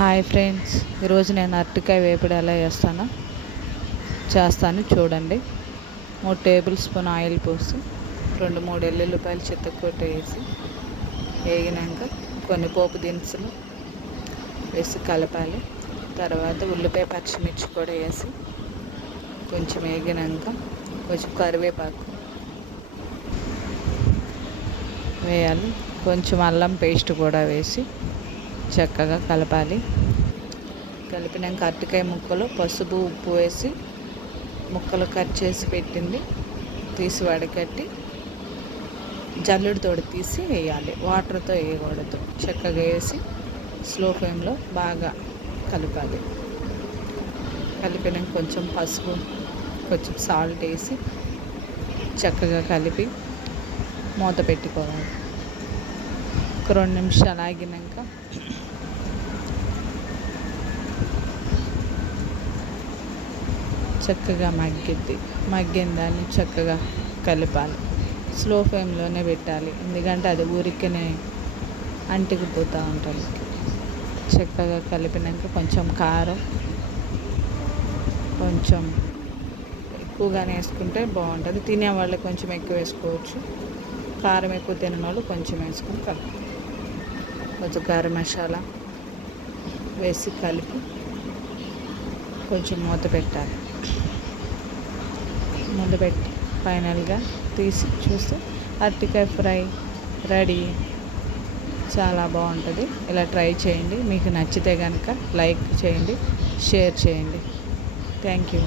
Hi friends, ఈరోజు నేను అరటికాయ వేపుడు ఎలా చేస్తాను చూడండి. 3 టేబుల్ స్పూన్ ఆయిల్ పోసి 2-3 ఎల్లుల్లిపాయలు చితక్కొట్టి వేసి వేగినాక కొన్ని పోపు దినుసులు వేసి కలపాలి. తర్వాత ఉల్లిపాయ పచ్చిమిర్చి కూడా వేసి కొంచెం వేగినాక కొంచెం కరివేపాకు వేయాలి. కొంచెం అల్లం పేస్ట్ కూడా వేసి చక్కగా కలపాలి. కలిపినాక అరటికాయ ముక్కలు పసుపు ఉప్పు వేసి ముక్కలు కట్ చేసి పెట్టింది తీసి వడకట్టి జల్లుడితో తీసి వేయాలి. వాటర్తో వేయకూడదు. చక్కగా వేసి స్లో ఫ్లేమ్లో బాగా కలపాలి. కలిపినాక కొంచెం పసుపు కొంచెం సాల్ట్ వేసి చక్కగా కలిపి మూత పెట్టుకోవాలి. ఒక 2 నిమిషాలు ఆగినాక చక్కగా మగ్గిన దాన్ని చక్కగా కలపాలి. స్లో ఫ్లేమ్లోనే పెట్టాలి, ఎందుకంటే అది ఊరికనే అంటుకుపోతూ ఉంటుంది. చక్కగా కలిపినాక కొంచెం కారం కొంచెం ఎక్కువగానే వేసుకుంటే బాగుంటుంది. తినేవాళ్ళు కొంచెం ఎక్కువ వేసుకోవచ్చు. కారం ఎక్కువ తినని వాళ్ళు కొంచెం వేసుకొని కలుపు. కొంచెం గరం మసాలా వేసి కలిపి కొంచెం మూత పెట్టాలి. మూత పెట్టి ఫైనల్గా తీసి చూస్తే అరటికాయ ఫ్రై రెడీ. చాలా బాగుంటుంది. ఇలా ట్రై చేయండి. మీకు నచ్చితే కనుక లైక్ చేయండి, షేర్ చేయండి. Thank you.